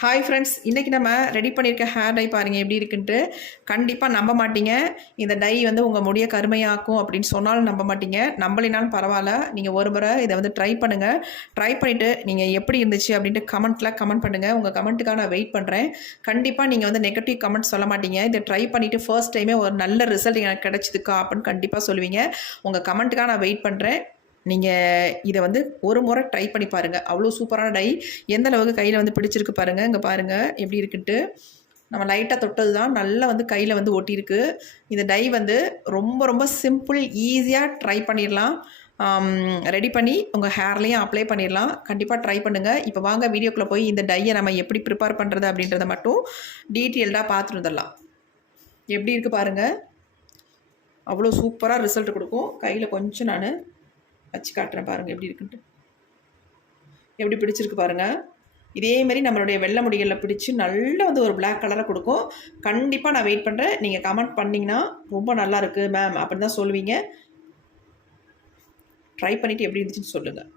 Hi friends, இன்றைக்கி நம்ம ready பண்ணியிருக்க ஹேர் டை பாருங்கள் எப்படி இருக்குன்ட்டு. கண்டிப்பாக நம்ப மாட்டீங்க, இந்த டை வந்து உங்கள் முடிய கருமையாக்கும் அப்படின்னு சொன்னாலும் நம்ப மாட்டீங்க. நம்பலினாலும் பரவாயில்ல, நீங்கள் ஒரு முறை இதை வந்து ட்ரை பண்ணுங்கள். ட்ரை பண்ணிவிட்டு நீங்கள் எப்படி இருந்துச்சு அப்படின்ட்டு கமெண்ட் பண்ணுங்கள். உங்கள் கமெண்ட்டுக்காக நான் வெயிட் பண்ணுறேன். கண்டிப்பாக நீங்கள் வந்து நெகட்டிவ் கமெண்ட் சொல்ல மாட்டீங்க. இதை ட்ரை பண்ணிவிட்டு ஃபர்ஸ்ட் டைமே ஒரு நல்ல ரிசல்ட் எனக்கு கிடச்சிதுக்கா அப்படின்னு கண்டிப்பாக சொல்லுவீங்க. உங்கள் கமெண்ட்டுக்காக நான் வெயிட் பண்ணுறேன். நீங்கள் இதை வந்து ஒரு முறை ட்ரை பண்ணி பாருங்கள். அவ்வளோ சூப்பரான டை. எந்த அளவுக்கு கையில் வந்து பிடிச்சிருக்கு பாருங்கள். இங்கே பாருங்கள் எப்படி இருக்குன்ட்டு. நம்ம லைட்டாக தொட்டது தான் நல்லா வந்து கையில் வந்து ஒட்டியிருக்கு. இந்த டை வந்து ரொம்ப ரொம்ப சிம்பிள், ஈஸியாக ட்ரை பண்ணிடலாம். ரெடி பண்ணி உங்கள் ஹேர்லேயும் அப்ளை பண்ணிடலாம். கண்டிப்பாக ட்ரை பண்ணுங்கள். இப்போ வாங்க வீடியோக்குள்ளே போய் இந்த டையை நம்ம எப்படி ப்ரிப்பேர் பண்ணுறது அப்படின்றத மட்டும் டீட்டெயில்டாக பார்த்துட்டு வந்துடலாம். எப்படி இருக்குது பாருங்கள். அவ்வளோ சூப்பராக ரிசல்ட் கொடுக்கும். கையில் கொஞ்சம் நான் வச்சு காட்டுறேன் பாருங்கள் எப்படி இருக்குன்ட்டு. எப்படி பிடிச்சிருக்கு பாருங்கள். இதேமாரி நம்மளுடைய வெள்ளை முடிகளில் பிடிச்சி நல்லா வந்து ஒரு பிளாக் கலரை கொடுக்கும். கண்டிப்பாக நான் வெயிட் பண்ணுறேன். நீங்கள் கமெண்ட் பண்ணிங்கன்னா ரொம்ப நல்லா இருக்குது மேம் அப்படின்னு தான் சொல்லுவீங்க. ட்ரை பண்ணிவிட்டு எப்படி இருந்துச்சுன்னு சொல்லுங்கள்.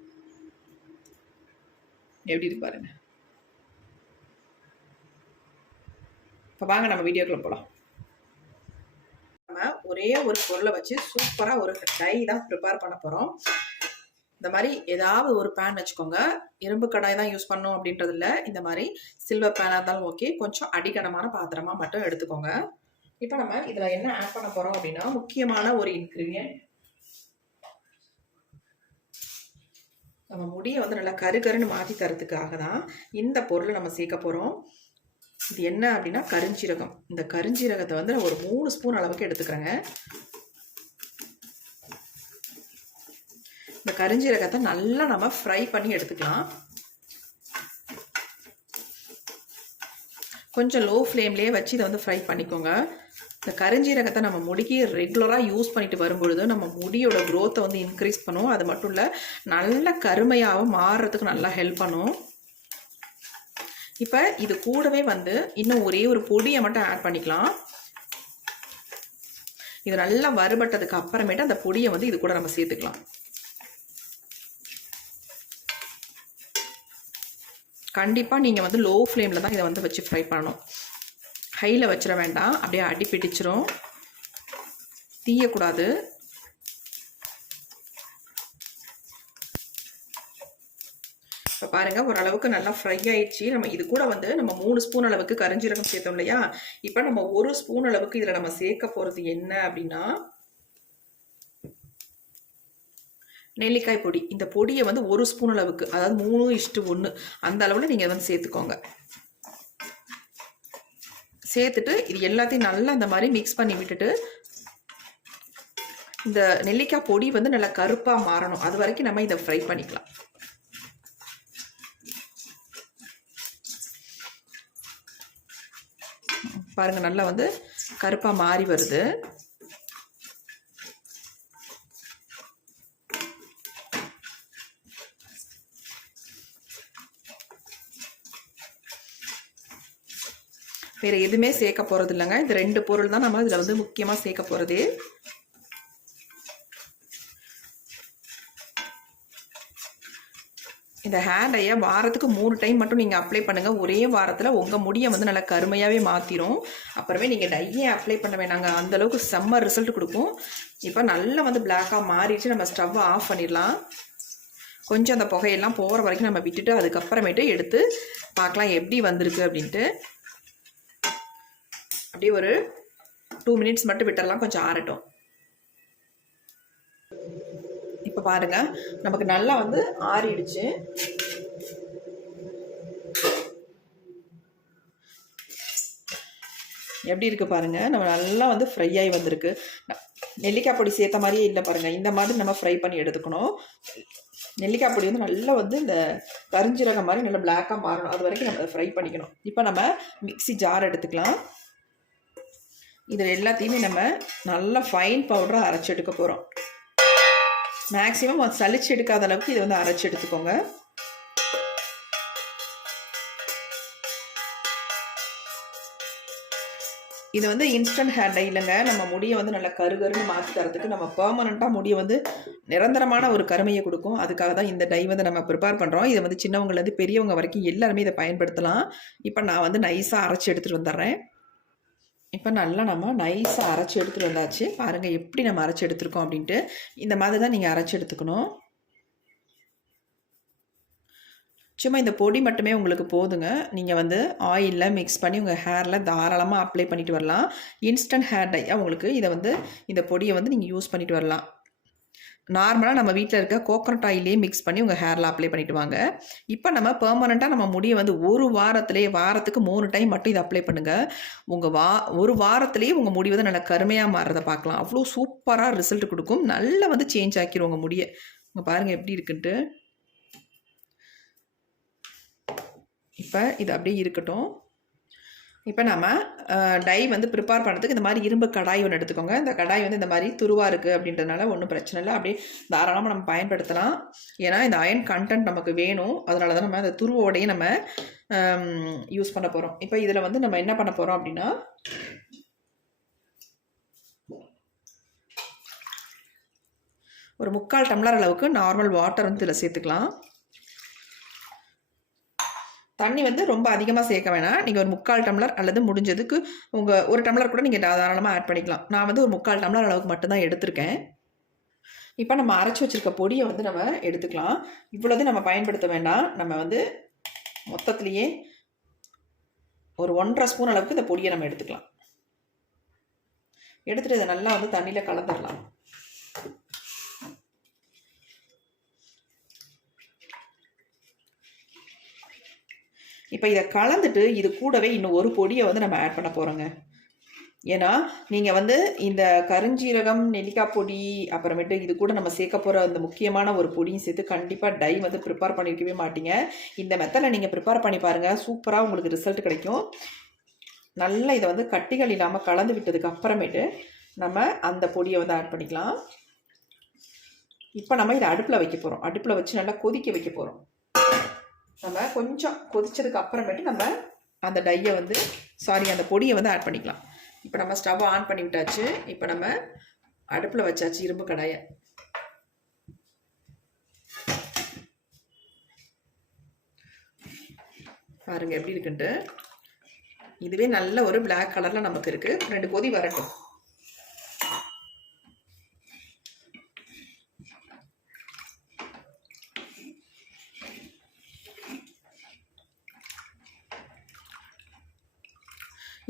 எப்படி இருக்கு பாருங்கள். இப்போ வாங்க நம்ம வீடியோக்குள்ளே போகலாம். நம்ம ஒரே ஒரு பொருளை வச்சு சூப்பராக ஒரு டை தான் ப்ரிப்பேர் பண்ண போகிறோம். இந்த மாதிரி ஏதாவது ஒரு பேன் வச்சுக்கோங்க. இரும்பு கடாய் தான் யூஸ் பண்ணணும் அப்படின்றது இல்லை. இந்த மாதிரி சில்வர் பேனாக இருந்தாலும் ஓகே. கொஞ்சம் அடிக்கனமான பாத்திரமாக மட்டும் எடுத்துக்கோங்க. இப்போ நம்ம இதில் என்ன ஆட் பண்ண போகிறோம் அப்படின்னா, முக்கியமான ஒரு இன்க்ரீடியன்ட். நம்ம முடியை வந்து நல்லா கருன்னு மாற்றி தரத்துக்காக தான் இந்த பொருளை நம்ம சேர்க்க போகிறோம். இது என்ன அப்படின்னா கருஞ்சீரகம். இந்த கருஞ்சீரகத்தை வந்து நான் ஒரு 3 ஸ்பூன் அளவுக்கு எடுத்துக்கிறேங்க. இந்த கருஞ்சீரகத்தை நல்லா நம்ம ஃப்ரை பண்ணி எடுத்துக்கலாம். கொஞ்சம் லோ ஃப்ளேம்லேயே வச்சு இதை வந்து ஃப்ரை பண்ணிக்கோங்க. இந்த கருஞ்சீரகத்தை நம்ம முடிக்கு ரெகுலராக யூஸ் பண்ணிட்டு வரும்பொழுது நம்ம முடியோட க்ரோத்தை வந்து இன்க்ரீஸ் பண்ணும். அது மட்டும் இல்லை, நல்ல கருமையாகவும் மாறுறதுக்கு நல்லா ஹெல்ப் பண்ணும். இப்போ இது கூடவே வந்து இன்னும் ஒரே ஒரு பொடியை மட்டும் ஆட் பண்ணிக்கலாம். இது நல்லா வறுபட்டதுக்கு அப்புறமேட்டு அந்த பொடியை வந்து இது கூட நம்ம சேர்த்துக்கலாம். கண்டிப்பாக நீங்கள் வந்து லோ ஃப்ளேமில் தான் இதை வந்து வச்சு ஃப்ரை பண்ணணும். ஹையில் வச்சிட வேண்டாம், அப்படியே அடி பிடிச்சிரும். தீயக்கூடாது. இப்போ பாருங்கள், ஓரளவுக்கு நல்லா ஃப்ரை ஆயிடுச்சு. நம்ம இது கூட வந்து நம்ம 3 ஸ்பூன் அளவுக்கு கருஞ்சீரகம் சேர்த்தோம் இல்லையா. இப்போ நம்ம 1 ஸ்பூன் அளவுக்கு இதில் நம்ம சேர்க்க போகிறது என்ன அப்படின்னா நெல்லிக்காய் பொடி. இந்த பொடியை வந்து 1 ஸ்பூன் அளவுக்கு, அதாவது 3:1 அந்த அளவில் நீங்கள் வந்து சேர்த்துக்கோங்க. சேர்த்துட்டு இது எல்லாத்தையும் நல்லா இந்த மாதிரி மிக்ஸ் பண்ணி விட்டுட்டு, இந்த நெல்லிக்காய் பொடி வந்து நல்லா கருப்பாக மாறணும். அது வரைக்கும் நம்ம இதை ஃப்ரை பண்ணிக்கலாம். பாருங்கள், நல்லா வந்து கருப்பாக மாறி வருது. வேறு எதுவுமே சேர்க்க போகிறது இல்லைங்க. இந்த 2 பொருள் தான் நம்ம இதில் வந்து முக்கியமாக சேர்க்க போகிறது. இந்த ஹேர் டையை வாரத்துக்கு 3 டைம் மட்டும் நீங்கள் அப்ளை பண்ணுங்கள். ஒரே வாரத்தில் உங்கள் முடியை வந்து நல்லா கருமையாகவே மாற்றிடும். அப்புறமே நீங்கள் டையே அப்ளை பண்ண வேணாங்க. அந்தளவுக்கு செம்ம ரிசல்ட் கொடுக்கும். இப்போ நல்லா வந்து பிளாக்காக மாறிடுச்சு. நம்ம ஸ்டவ்வை ஆஃப் பண்ணிடலாம். கொஞ்சம் அந்த புகையெல்லாம் போகிற வரைக்கும் நம்ம விட்டுட்டு அதுக்கப்புறமேட்டு எடுத்து பார்க்கலாம் எப்படி வந்திருக்கு அப்படின்ட்டு. அப்படியே ஒரு 2 மினிட்ஸ் மட்டும் விட்டுடலாம், கொஞ்சம் ஆறட்டும். இப்போ பாருங்கள், நமக்கு நல்லா வந்து ஆறிடுச்சு. எப்படி இருக்குது பாருங்கள். நம்ம நல்லா வந்து ஃப்ரை ஆகி வந்திருக்கு. நெல்லிக்காய் பொடி சேர்த்த மாதிரியே இல்லை பாருங்கள். இந்த மாதிரி நம்ம ஃப்ரை பண்ணி எடுத்துக்கணும். நெல்லிக்காய் பொடி வந்து நல்லா வந்து இந்த கருஞ்சீரகம் மாதிரி நல்லா பிளாக்காக மாறணும். அது வரைக்கும் நம்ம ஃப்ரை பண்ணிக்கணும். இப்போ நம்ம மிக்ஸி ஜார் எடுத்துக்கலாம். இதில் எல்லாத்தையுமே நம்ம நல்லா ஃபைன் பவுடராக அரைச்சி எடுக்க போகிறோம். மேக்ஸிமம் சளிச்சு எடுக்காத அளவுக்கு இதை வந்து அரைச்சி எடுத்துக்கோங்க. இது வந்து இன்ஸ்டன்ட் ஹேர் டை இல்லைங்க. நம்ம முடியை வந்து நல்லா கருகருன்னு மாற்றி தரதுக்கு நம்ம பெர்மனண்ட்டாக முடியை வந்து நிரந்தரமான ஒரு கருமையை கொடுக்கும். அதுக்காக தான் இந்த டை வந்து நம்ம ப்ரிப்பேர் பண்ணுறோம். இதை வந்து சின்னவங்கலேருந்து பெரியவங்க வரைக்கும் எல்லாருமே இதை பயன்படுத்தலாம். இப்போ நான் வந்து நைஸாக அரைச்சி எடுத்துகிட்டு வந்துடுறேன். இப்போ நல்லா நம்ம நைஸாக அரைச்சி எடுத்துகிட்டு வந்தாச்சு. பாருங்கள் எப்படி நம்ம அரைச்சி எடுத்துருக்கோம் அப்படின்ட்டு. இந்த மாதிரி தான் நீங்கள் அரைச்சி எடுத்துக்கணும். சும்மா இந்த பொடி மட்டுமே உங்களுக்கு போதுங்க. நீங்கள் வந்து ஆயிலில் மிக்ஸ் பண்ணி உங்கள் ஹேரில் தாராளமாக அப்ளை பண்ணிட்டு வரலாம். இன்ஸ்டன்ட் ஹேர் டை உங்களுக்கு இதை வந்து இந்த பொடியை வந்து நீங்கள் யூஸ் பண்ணிட்டு வரலாம். நார்மலாக நம்ம வீட்டில் இருக்க கோகனட் ஆயிலே மிக்ஸ் பண்ணி உங்கள் ஹேரில் அப்ளை பண்ணிட்டு வாங்க. இப்போ நம்ம பெர்மனண்ட்டாக நம்ம முடியை வந்து ஒரு வாரத்துலேயே வாரத்துக்கு 3 டைம் மட்டும் இதை அப்ளை பண்ணுங்கள். ஒரு வாரத்துலேயே உங்கள் முடி வந்து நல்லா கருமையாக மாறுறதை பார்க்கலாம். அவ்வளோ சூப்பராக ரிசல்ட் கொடுக்கும். நல்லா வந்து சேஞ்ச் ஆக்கிரும் உங்கள் முடியை. உங்கள் பாருங்கள் எப்படி இருக்குன்ட்டு. இப்போ இது அப்படியே இருக்கட்டும். இப்போ நம்ம டை வந்து ப்ரிப்பேர் பண்ணுறதுக்கு இந்த மாதிரி இரும்பு கடாய் ஒன்று எடுத்துக்கோங்க. இந்த கடாய் வந்து இந்த மாதிரி துருவாக இருக்குது அப்படின்றதுனால ஒன்றும் பிரச்சனை இல்லை. அப்படியே தாராளமாக நம்ம பயன்படுத்தலாம். ஏன்னா இந்த அயன் கண்டென்ட் நமக்கு வேணும். அதனால தான் நம்ம அந்த துருவோடையே நம்ம யூஸ் பண்ண போகிறோம். இப்போ இதில் வந்து நம்ம என்ன பண்ண போகிறோம் அப்படின்னா, ஒரு 3/4 டம்ளர் அளவுக்கு நார்மல் வாட்டர் வந்து இதில் சேர்த்துக்கலாம். தண்ணி வந்து ரொம்ப அதிகமாக சேர்க்க வேணாம். நீங்கள் ஒரு 3/4 டம்ளர் அல்லது முடிஞ்சதுக்கு உங்கள் 1 டம்ளர் கூட நீங்கள் தாராளமாக ஆட் பண்ணிக்கலாம். நான் வந்து ஒரு 3/4 டம்ளர் அளவுக்கு மட்டும்தான் எடுத்திருக்கேன். இப்போ நம்ம அரைச்சி வச்சுருக்க பொடியை வந்து நம்ம எடுத்துக்கலாம். இவ்வளோது நம்ம பயன்படுத்த வேண்டாம். நம்ம வந்து மொத்தத்துலேயே ஒரு 1.5 ஸ்பூன் அளவுக்கு இந்த பொடியை நம்ம எடுத்துக்கலாம். எடுத்துகிட்டு இதை நல்லா வந்து தண்ணியில் கலந்துடலாம். இப்போ இதை கலந்துட்டு இது கூடவே இன்னும் ஒரு பொடியை வந்து நம்ம ஆட் பண்ண போகிறோங்க. ஏன்னா நீங்கள் வந்து இந்த கருஞ்சீரகம், நெல்லிக்காய் பொடி, அப்புறமேட்டு இது கூட நம்ம சேர்க்க போகிற அந்த முக்கியமான ஒரு பொடியும் சேர்த்து கண்டிப்பாக டை வந்து ப்ரிப்பேர் பண்ணியிருக்கவே மாட்டீங்க. இந்த மெத்தடில் நீங்கள் ப்ரிப்பேர் பண்ணி பாருங்கள். சூப்பராக உங்களுக்கு ரிசல்ட் கிடைக்கும். நல்லா இதை வந்து கட்டிகள் இல்லாமல் கலந்து விட்டதுக்கு அப்புறமேட்டு நம்ம அந்த பொடியை வந்து ஆட் பண்ணிக்கலாம். இப்போ நம்ம இதை அடுப்பில் வைக்க போகிறோம். அடுப்பில் வச்சு நல்லா கொதிக்க வைக்க போகிறோம். நம்ம கொஞ்சம் கொதிச்சதுக்கு அப்புறமேட்டு நம்ம அந்த டையை வந்து அந்த பொடியை வந்து ஆட் பண்ணிக்கலாம். இப்போ நம்ம ஸ்டவ் ஆன் பண்ணி விட்டாச்சு. இப்போ நம்ம அடுப்பில் வச்சாச்சு இரும்பு கடாயை. பாருங்கள் எப்படி இருக்குன்ட்டு. இதுவே நல்ல ஒரு பிளாக் கலரில் நமக்கு இருக்குது. 2 கொதி வரட்டும்.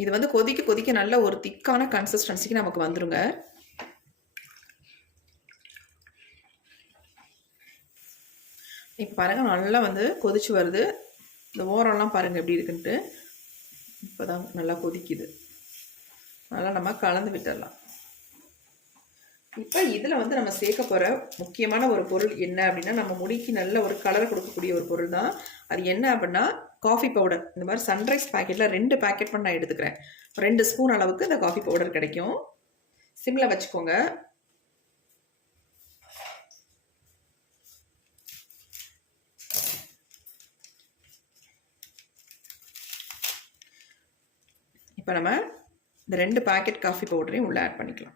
இது வந்து கொதிக்க கொதிக்க நல்ல ஒரு திக்கான கன்சிஸ்டன்சிக்கு நமக்கு வந்துருங்க. இப்போ பாருங்கள் நல்லா வந்து கொதிச்சு வருது. இந்த ஓரம்லாம் பாருங்கள் எப்படி இருக்குன்ட்டு. இப்போ தான் நல்லா கொதிக்குது. நல்லா நம்ம கலந்து விட்டுடலாம். இப்போ இதில் வந்து நம்ம சேர்க்க போகிற முக்கியமான ஒரு பொருள் என்ன அப்படின்னா, நம்ம முடிக்கு நல்ல ஒரு கலரை கொடுக்கக்கூடிய ஒரு பொருள் தான். அது என்ன அப்படின்னா காஃபி பவுடர். இந்த மாதிரி சன்ரைஸ் பேக்கெட்டில் 2 பேக்கெட் பண்ண நான் எடுத்துக்கிறேன். 2 ஸ்பூன் அளவுக்கு இந்த காஃபி பவுடர் கிடைக்கும். சிம்மில் வச்சுக்கோங்க. இப்போ நம்ம இந்த 2 பேக்கெட் காஃபி பவுடரையும் உள்ளே ஆட் பண்ணிக்கலாம்.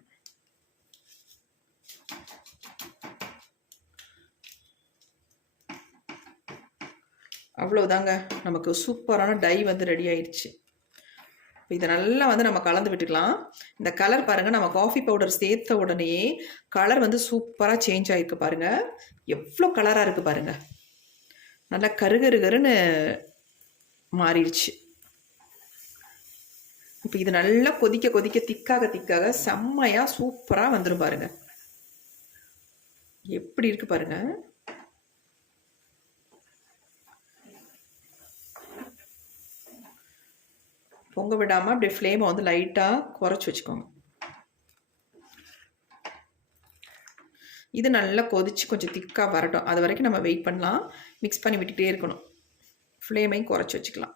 அவ்வளோதாங்க, நமக்கு சூப்பரான டை வந்து ரெடி ஆயிடுச்சு. இப்போ இதை நல்லா வந்து நம்ம கலந்து விட்டுக்கலாம். இந்த கலர் பாருங்கள், நம்ம காஃபி பவுடர் சேர்த்த உடனே கலர் வந்து சூப்பராக சேஞ்ச் ஆகிருக்கு பாருங்கள். எவ்வளோ கலராக இருக்குது பாருங்கள். நல்லா கருகருகருன்னு மாறிடுச்சு. இப்போ இது நல்லா கொதிக்க கொதிக்க திக்காக திக்காக செம்மையாக சூப்பராக வந்துடும் பாருங்கள். எப்படி இருக்குது பாருங்கள். பொங்க விடாமல் அப்படியே ஃப்ளேமை வந்து லைட்டாக குறைச்சி வச்சுக்கோங்க. இது நல்லா கொதிச்சு கொஞ்சம் திக்காக வரட்டும். அது வரைக்கும் நம்ம வெயிட் பண்ணலாம். மிக்ஸ் பண்ணி விட்டுகிட்டே இருக்கணும். ஃப்ளேமையும் குறைச்சி வச்சுக்கலாம்.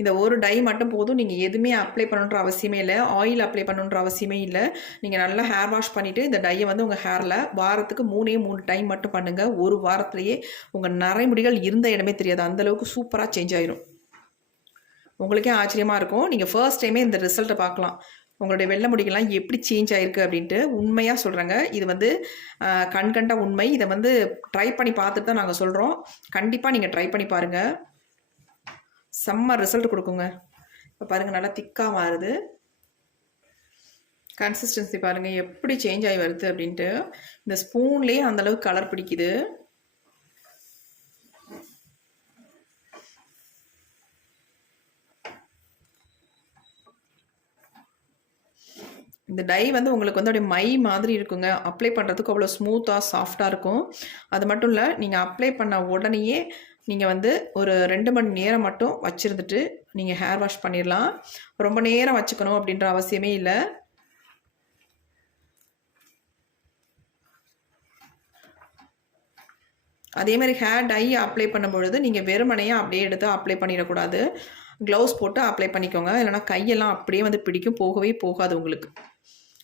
இந்த ஒரு டை மட்டும் போதும். நீங்கள் எதுவுமே அப்ளை பண்ணணுன்ற அவசியமே இல்லை. ஆயில் அப்ளை பண்ணணுன்ற அவசியமே இல்லை. நீங்கள் நல்லா ஹேர் வாஷ் பண்ணிவிட்டு இந்த டையை வந்து உங்கள் ஹேரில் வாரத்துக்கு 3 டைம் மட்டும் பண்ணுங்கள். ஒரு வாரத்துலேயே உங்கள் நரைமுடிகள் இருந்த இடமே தெரியாது. அந்தளவுக்கு சூப்பராக சேஞ்ச் ஆயிரும். உங்களுக்கே ஆச்சரியமாக இருக்கும். நீங்கள் ஃபர்ஸ்ட் டைமே இந்த ரிசல்ட்டை பார்க்கலாம். உங்களுடைய வெள்ளை முடிகள்லாம் எப்படி சேஞ்ச் ஆகிருக்கு அப்படின்ட்டு உண்மையாக சொல்கிறேங்க. இது வந்து கண்கண்ட உண்மை. இதை வந்து ட்ரை பண்ணி பார்த்துட்டு தான் நாங்கள் சொல்கிறோம். கண்டிப்பாக நீங்கள் ட்ரை பண்ணி பாருங்கள். செம்ம ரிசல்ட் கொடுக்குங்க. இப்போ பாருங்கள், நல்லா திக்காக மாறுது. கன்சிஸ்டன்சி பாருங்கள் எப்படி சேஞ்ச் ஆகி வருது அப்படின்ட்டு. இந்த ஸ்பூன்லேயே அந்தளவுக்கு கலர் பிடிக்குது. இந்த டை வந்து உங்களுக்கு வந்து அப்படியே மை மாதிரி இருக்குங்க. அப்ளை பண்ணுறதுக்கு அவ்வளோ ஸ்மூத்தாக சாஃப்டாக இருக்கும். அது மட்டும் இல்லை, நீங்கள் அப்ளை பண்ண உடனேயே நீங்கள் வந்து ஒரு 2 மணி நேரம் மட்டும் வச்சுருந்துட்டு நீங்கள் ஹேர் வாஷ் பண்ணிடலாம். ரொம்ப நேரம் வச்சுக்கணும் அப்படின்ற அவசியமே இல்லை. அதே மாதிரி ஹேர் டை அப்ளை பண்ணும் பொழுது நீங்கள் வெறுமனையாக அப்படியே எடுத்து அப்ளை பண்ணிடக்கூடாது. க்ளவுஸ் போட்டு அப்ளை பண்ணிக்கோங்க. இல்லைனா கையெல்லாம் அப்படியே வந்து பிடிக்கும், போகவே போகாது உங்களுக்கு.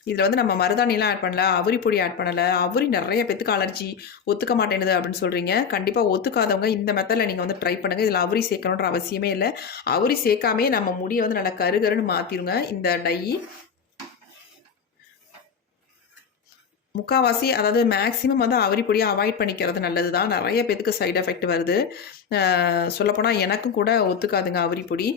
இதில் வந்து நம்ம மருதாணிலாம் ஆட் பண்ணல, அவுரி பொடி ஆட் பண்ணலை. அவுரி நிறைய பேத்துக்கு அலர்ஜி, ஒத்துக்க மாட்டேங்குது அப்படின்னு சொல்கிறீங்க. கண்டிப்பாக ஒத்துக்காதவங்க இந்த மெத்தடில் நீங்கள் வந்து ட்ரை பண்ணுங்கள். இதில் அவுரி சேர்க்கணுன்ற அவசியமே இல்லை. அவுரி சேர்க்காமே நம்ம முடியை வந்து நல்லா கருகருன்னு மாற்றிடுங்க. இந்த டை முக்கால்வாசி, அதாவது மேக்ஸிமம் வந்து அவுரி பொடியை அவாய்ட் பண்ணிக்கிறது நல்லது தான். நிறைய பேத்துக்கு சைடு எஃபெக்ட் வருது. சொல்லப்போனால் எனக்கும் கூட ஒத்துக்காதுங்க அவுரி பொடி.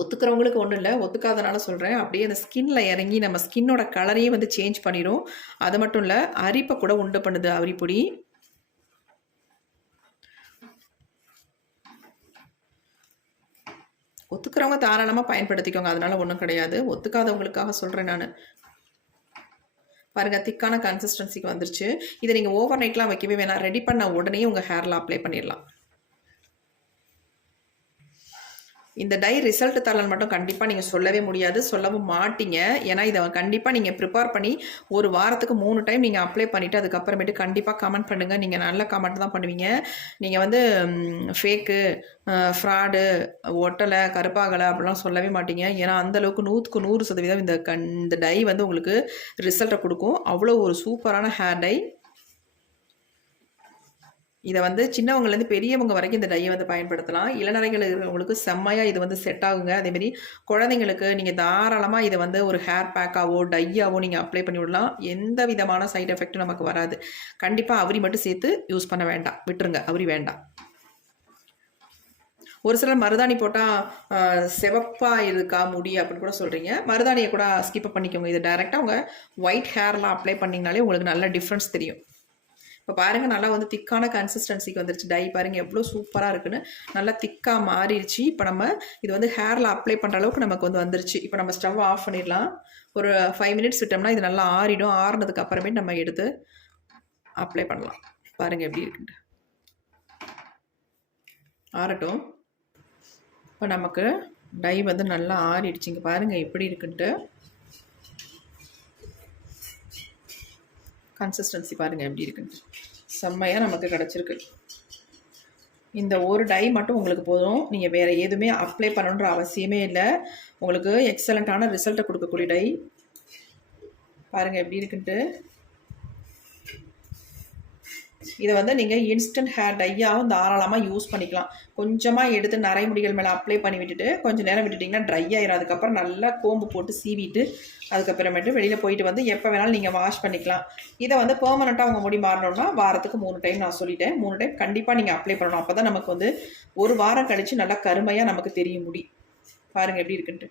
ஒத்துக்கிறவங்களுக்கு ஒன்றும் இல்லை, ஒத்துக்காதனால சொல்கிறேன். அப்படியே அந்த ஸ்கின்ல இறங்கி நம்ம ஸ்கின்னோட கலரையே வந்து சேஞ்ச் பண்ணிடும். அது மட்டும் இல்லை, அரிப்பை கூட உண்டு பண்ணுது அரிப்பொடி. ஒத்துக்கிறவங்க தாராளமாக பயன்படுத்திக்கோங்க, அதனால ஒன்றும் கிடையாது. ஒத்துக்காதவங்களுக்காக சொல்கிறேன் நான். பாருங்கள், திக்கான கன்சிஸ்டன்சிக்கு வந்துருச்சு. இதை நீங்கள் ஓவர் நைட்லாம் வைக்கவே வேணாம். ரெடி பண்ண உடனே உங்கள் ஹேரில் அப்ளை பண்ணிடலாம். இந்த டை ரிசல்ட் தரலன்னு மட்டும் கண்டிப்பாக நீங்கள் சொல்லவே முடியாது, சொல்லவும் மாட்டீங்க. ஏன்னா இதை கண்டிப்பாக நீங்கள் ப்ரிப்பேர் பண்ணி ஒரு வாரத்துக்கு 3 டைம் நீங்கள் அப்ளை பண்ணிவிட்டு அதுக்கப்புறமேட்டு கண்டிப்பாக கமெண்ட் பண்ணுங்கள். நீங்கள் நல்ல கமெண்ட் தான் பண்ணுவீங்க. நீங்கள் வந்து ஃபேக்கு, ஃப்ராடு, ஒட்டலை, கருப்பாகலை அப்படிலாம் சொல்லவே மாட்டீங்க. ஏன்னா அந்தளவுக்கு 100க்கு 100% இந்த டை வந்து உங்களுக்கு ரிசல்ட்டை கொடுக்கும். அவ்வளோ ஒரு சூப்பரான ஹேர் டை. இதை வந்து சின்னவங்கலேருந்து பெரியவங்க வரைக்கும் இந்த டையை வந்து பயன்படுத்தலாம். இளநரைகள் இருக்கிறவங்களுக்கு செம்மையாக இது வந்து செட் ஆகுங்க. அதேமாரி குழந்தைங்களுக்கு நீங்கள் தாராளமாக இதை வந்து ஒரு ஹேர் பேக்காவோ டையாவோ நீங்கள் அப்ளை பண்ணி விடலாம். எந்த விதமான சைட் எஃபெக்ட்டும் நமக்கு வராது. கண்டிப்பாக அவுரி மட்டும் சேர்த்து யூஸ் பண்ண வேண்டாம், விட்டுருங்க, அவுரி வேண்டாம். ஒரு சிலர் மருதாணி போட்டால் செவப்பாக இருக்கா முடி அப்படின்னு கூட சொல்கிறீங்க. மருதாணியை கூட ஸ்கிப் பண்ணிக்கோங்க. இதை டைரெக்டாக உங்கள் ஒயிட் ஹேர்லாம் அப்ளை பண்ணிங்கனாலே உங்களுக்கு நல்ல டிஃப்ரென்ஸ் தெரியும். இப்போ பாருங்கள், நல்லா வந்து திக்கான கன்சிஸ்டன்சிக்கு வந்துருச்சு. டை பாருங்கள் எவ்வளோ சூப்பராக இருக்குன்னு. நல்லா திக்காக மாறிடுச்சு. இப்போ நம்ம இது வந்து ஹேரில் அப்ளை பண்ணுற அளவுக்கு நமக்கு வந்து வந்துருச்சு. இப்போ நம்ம ஸ்டவ் ஆஃப் பண்ணிடலாம். ஒரு 5 மினிட்ஸ் விட்டோம்னா இது நல்லா ஆறிடும். ஆறுனதுக்கு அப்புறமே நம்ம எடுத்து அப்ளை பண்ணலாம். பாருங்கள் எப்படி இருக்குன்ட்டு. ஆறட்டும். இப்போ நமக்கு டை வந்து நல்லா ஆறிடுச்சுங்க. பாருங்கள் எப்படி இருக்குன்ட்டு. கன்சிஸ்டன்சி பாருங்கள் எப்படி இருக்குன்னு. செம்மையாக நமக்கு கிடச்சிருக்கு. இந்த ஒரு டை மட்டும் உங்களுக்கு போதும். நீங்கள் வேறு எதுவுமே அப்ளை பண்ணணுன்ற அவசியமே இல்லை. உங்களுக்கு எக்ஸலண்ட்டான ரிசல்ட்டை கொடுக்கக்கூடிய டை. பாருங்கள் எப்படி இருக்குன்ட்டு. இதை வந்து நீங்கள் இன்ஸ்டன்ட் ஹேர் டையாகவும் தாராளமாக யூஸ் பண்ணிக்கலாம். கொஞ்சமாக எடுத்து நரைமுடிகள் மேலே அப்ளை பண்ணி விட்டுட்டு கொஞ்சம் நேரம் விட்டுட்டிங்கன்னா ட்ரை ஆயிரும். அதுக்கப்புறம் நல்லா கோம்பு போட்டு சீவிட்டு அதுக்கப்புறமேட்டு வெளியில் போயிட்டு வந்து எப்போ வேணாலும் நீங்கள் வாஷ் பண்ணிக்கலாம். இதை வந்து பெர்மனெண்ட்டாக உங்கள் முடி மாறணும்னா வாரத்துக்கு 3 டைம் நான் சொல்லிட்டேன். 3 டைம் கண்டிப்பாக நீங்கள் அப்ளை பண்ணணும். அப்போ தான் நமக்கு வந்து ஒரு வாரம் கழித்து நல்லா கருமையாக நமக்கு தெரியும் முடி. பாருங்கள் எப்படி இருக்குன்ட்டு.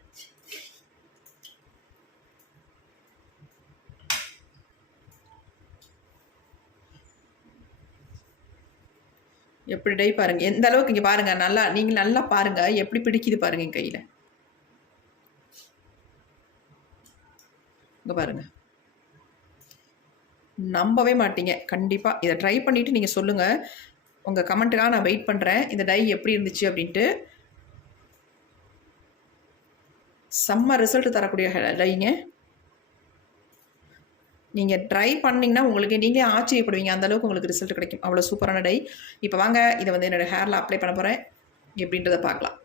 எப்படி டை பாருங்கள் எந்த அளவுக்கு. இங்கே பாருங்கள், நல்லா நீங்கள் நல்லா பாருங்கள் எப்படி பிடிக்குது பாருங்கள் என் கையில். இங்கே பாருங்கள், நம்பவே மாட்டீங்க. கண்டிப்பாக இதை ட்ரை பண்ணிவிட்டு நீங்கள் சொல்லுங்கள். உங்கள் கமெண்ட்டுக்காக நான் வெயிட் பண்ணுறேன். இந்த டை எப்படி இருந்துச்சு அப்படின்ட்டு. செம்ம ரிசல்ட் தரக்கூடிய டைங்க. நீங்கள் ட்ரை பண்ணிங்கன்னா உங்களுக்கு நீங்களே ஆச்சரியப்படுவீங்க. அந்தளவுக்கு உங்களுக்கு ரிசல்ட் கிடைக்கும். அவ்வளோ சூப்பரான டை. இப்போ வாங்க இதை வந்து என்னோடய ஹேரில் அப்ளை பண்ண போகிறேன். எப்படின்றத பார்க்கலாம்.